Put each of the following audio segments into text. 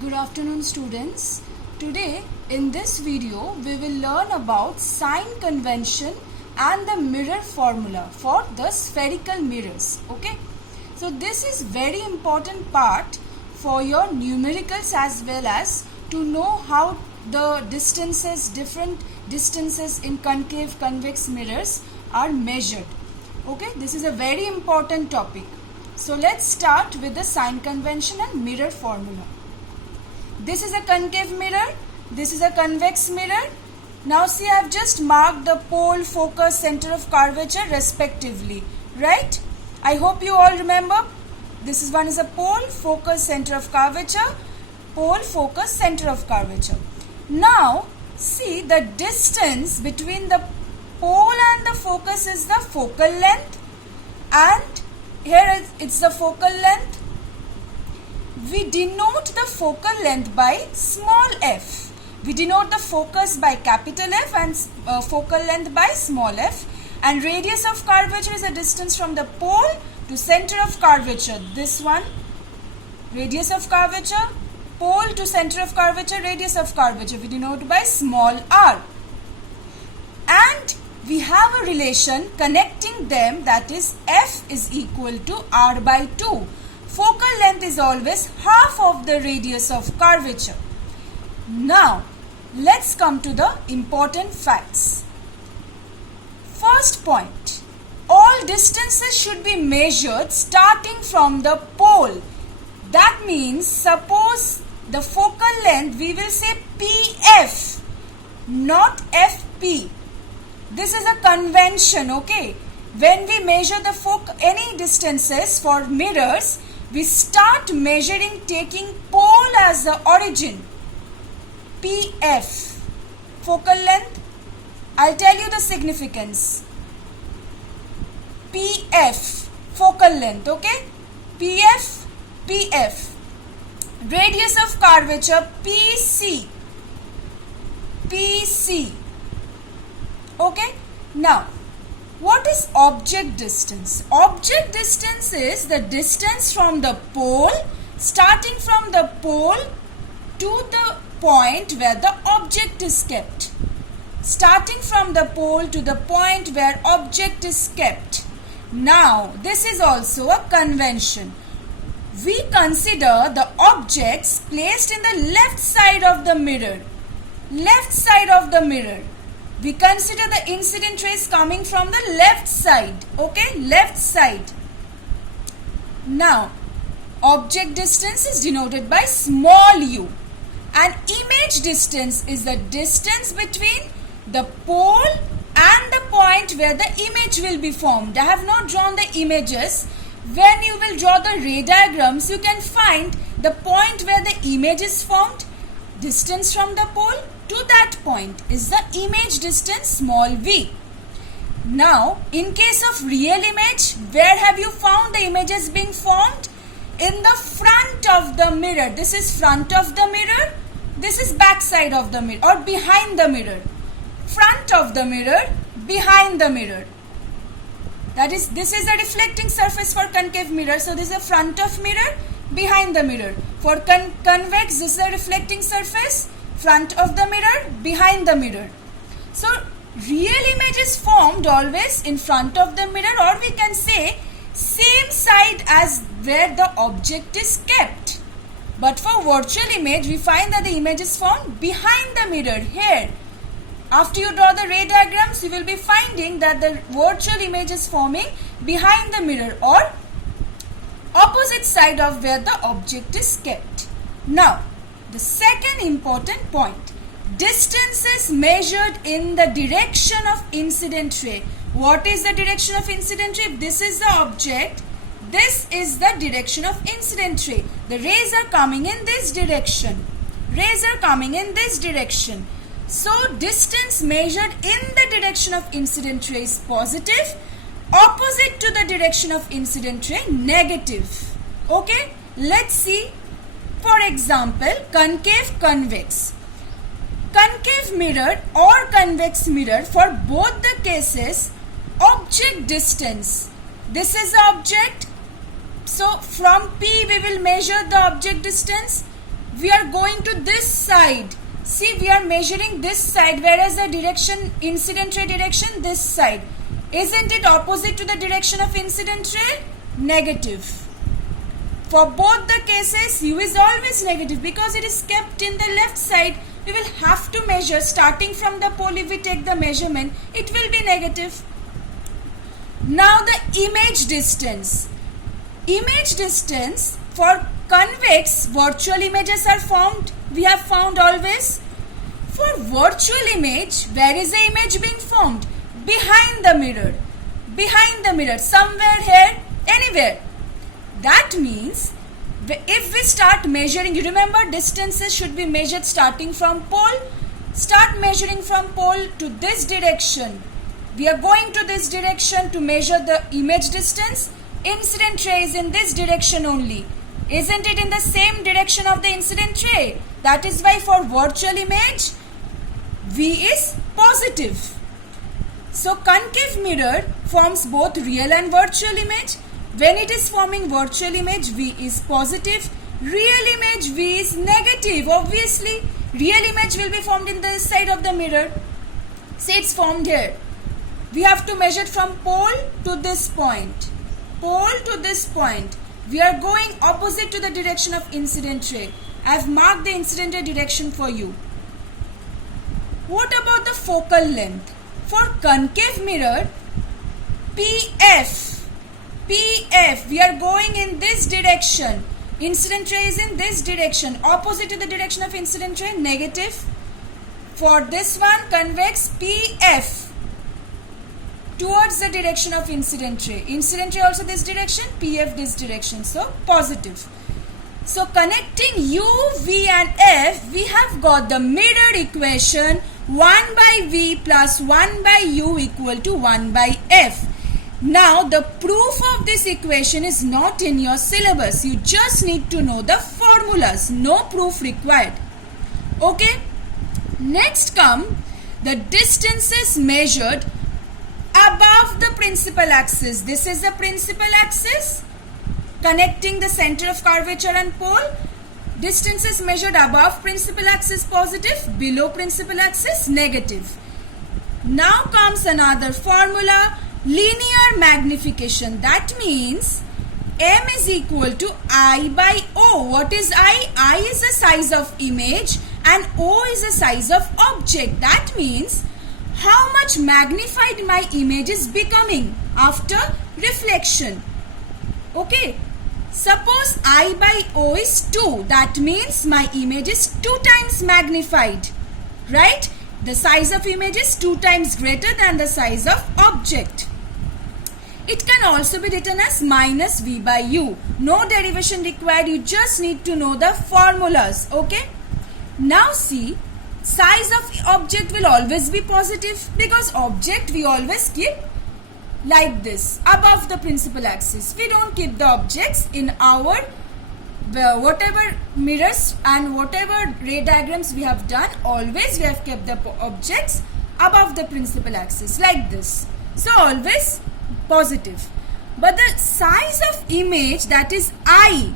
Good afternoon students. Today in this video we will learn about sign convention and the mirror formula for the spherical mirrors. Okay. So this is very important part for your numericals as well as to know how the different distances in concave convex mirrors are measured. Okay. This is a very important topic. So let's start with the sign convention and mirror formula. This is a concave mirror. This is a convex mirror. Now see, I have just marked the pole, focus, center of curvature respectively. Right? I hope you all remember. This is one is a pole, focus, center of curvature. Pole, focus, center of curvature. Now see, the distance between the pole and the focus is the focal length. And here it's the focal length. We denote the focal length by small f. We denote the focus by capital F and focal length by small f. And radius of curvature is the distance from the pole to center of curvature. This one, radius of curvature, pole to center of curvature, radius of curvature. We denote by small r. And we have a relation connecting them, that is f is equal to r by 2. Focal length is always half of the radius of curvature. Now, let's come to the important facts. First point, all distances should be measured starting from the pole. That means, suppose the focal length, we will say PF, not FP. This is a convention, okay? When we measure any distances for mirrors, we start measuring taking pole as the origin. PF, focal length. I'll tell you the significance. PF, focal length, okay? PF, PF. Radius of curvature, PC. PC. Okay? Now, what is object distance? Object distance is the distance from the pole, starting from the pole to the point where the object is kept. Starting from the pole to the point where object is kept. Now, this is also a convention. We consider the objects placed in the left side of the mirror. Left side of the mirror. We consider the incident rays coming from the left side. Okay, left side. Now, object distance is denoted by small u. And image distance is the distance between the pole and the point where the image will be formed. I have not drawn the images. When you will draw the ray diagrams, you can find the point where the image is formed. Distance from the pole to that point is the image distance, small v. Now, in case of real image, where have you found the images being formed? In the front of the mirror. This is front of the mirror. This is back side of the mirror or behind the mirror. Front of the mirror, behind the mirror. That is, this is a reflecting surface for concave mirror. So, this is the front of mirror, behind the mirror. For convex, this is a reflecting surface. Front of the mirror, behind the mirror. So, real image is formed always in front of the mirror, or we can say same side as where the object is kept. But for virtual image, we find that the image is formed behind the mirror here. After you draw the ray diagrams, you will be finding that the virtual image is forming behind the mirror or opposite side of where the object is kept. Now, the second important point, distances measured in the direction of incident ray. What is the direction of incident ray? If this is the object, this is the direction of incident ray. The rays are coming in this direction. Rays are coming in this direction. So, distance measured in the direction of incident ray is positive. Opposite to the direction of incident ray, negative. Okay, let's see. For example, concave convex. Concave mirror or convex mirror, for both the cases, object distance. This is the object. So from P we will measure the object distance. we are going to this side. See, we are measuring this side, whereas the direction, incident ray direction, this side. Isn't it opposite to the direction of incident ray? Negative. For both the cases, U is always negative because it is kept in the left side. We will have to measure starting from the pole. If we take the measurement, it will be negative. Now the image distance. Image distance for convex virtual images are formed. We have found always. For virtual image, where is the image being formed? Behind the mirror. Behind the mirror. Somewhere here, anywhere. That means if we start measuring, you remember distances should be measured starting from pole. Start measuring from pole to this direction. We are going to this direction to measure the image distance. Incident ray is in this direction only. Isn't it in the same direction of the incident ray? That is why for virtual image, V is positive. So concave mirror forms both real and virtual image. When it is forming virtual image, V is positive. Real image, V is negative. Obviously, real image will be formed in the side of the mirror. See, it's formed here. We have to measure from pole to this point. Pole to this point. We are going opposite to the direction of incident ray. I have marked the incident ray direction for you. What about the focal length? For concave mirror, PF, we are going in this direction. Incident ray is in this direction. Opposite to the direction of incident ray, negative. For this one, convex, PF. Towards the direction of incident ray. Incident ray also this direction, PF this direction. So, positive. So, connecting U, V and F, we have got the mirror equation 1 by V plus 1 by U equal to 1 by F. Now, the proof of this equation is not in your syllabus. You just need to know the formulas. No proof required. Okay. Next come the distances measured above the principal axis. This is the principal axis connecting the center of curvature and pole. Distances measured above principal axis positive, below principal axis negative. Now comes another formula, linear magnification. That means M is equal to I by O. What is I? I is the size of image and O is the size of object. That means how much magnified my image is becoming after reflection. Okay. Suppose I by O is 2. That means my image is 2 times magnified. Right? The size of image is 2 times greater than the size of object. It can also be written as minus V by U. No derivation required. You just need to know the formulas. Okay? Now see, size of object will always be positive because object we always keep like this above the principal axis. We don't keep the objects in our whatever mirrors and whatever ray diagrams we have done. Always we have kept the objects above the principal axis like this. So always positive. But the size of image, that is I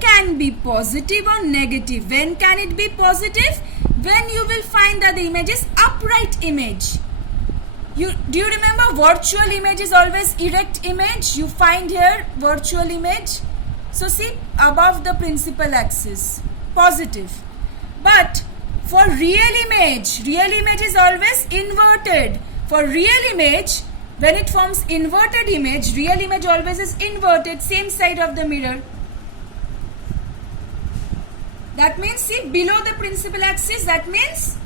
can be positive or negative. When can it be positive? When you will find that the image is upright image. Do you remember virtual image is always erect image? You find here virtual image. So see, above the principal axis, positive. But for real image is always inverted. For real image, when it forms inverted image, real image always is inverted, same side of the mirror. That means, see, below the principal axis, that means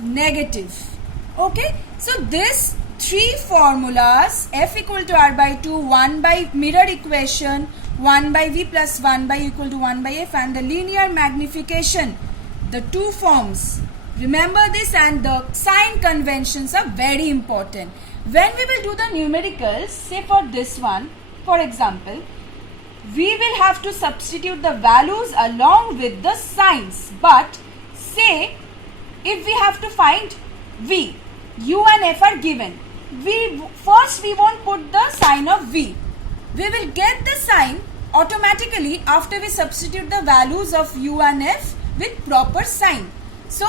negative. Okay, so this 3 formulas, F equal to R by 2, 1 by mirror equation, 1 by V plus 1 by equal to 1 by F, and the linear magnification, the 2 forms. Remember this, and the sign conventions are very important. When we will do the numericals, say for this one, for example, we will have to substitute the values along with the signs. But say if we have to find V, U and F are given. First we won't put the sign of V. We will get the sign automatically after we substitute the values of u and f with proper sign. So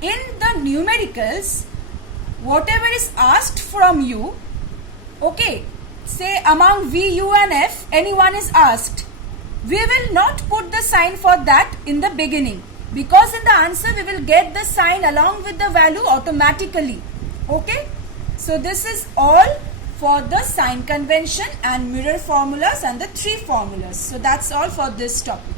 in the numericals, whatever is asked from you, okay, say among v, u and f, anyone is asked, we will not put the sign for that in the beginning, because in the answer we will get the sign along with the value automatically. Okay, so this is all for the sign convention and mirror formulas and the three formulas. So that's all for this topic.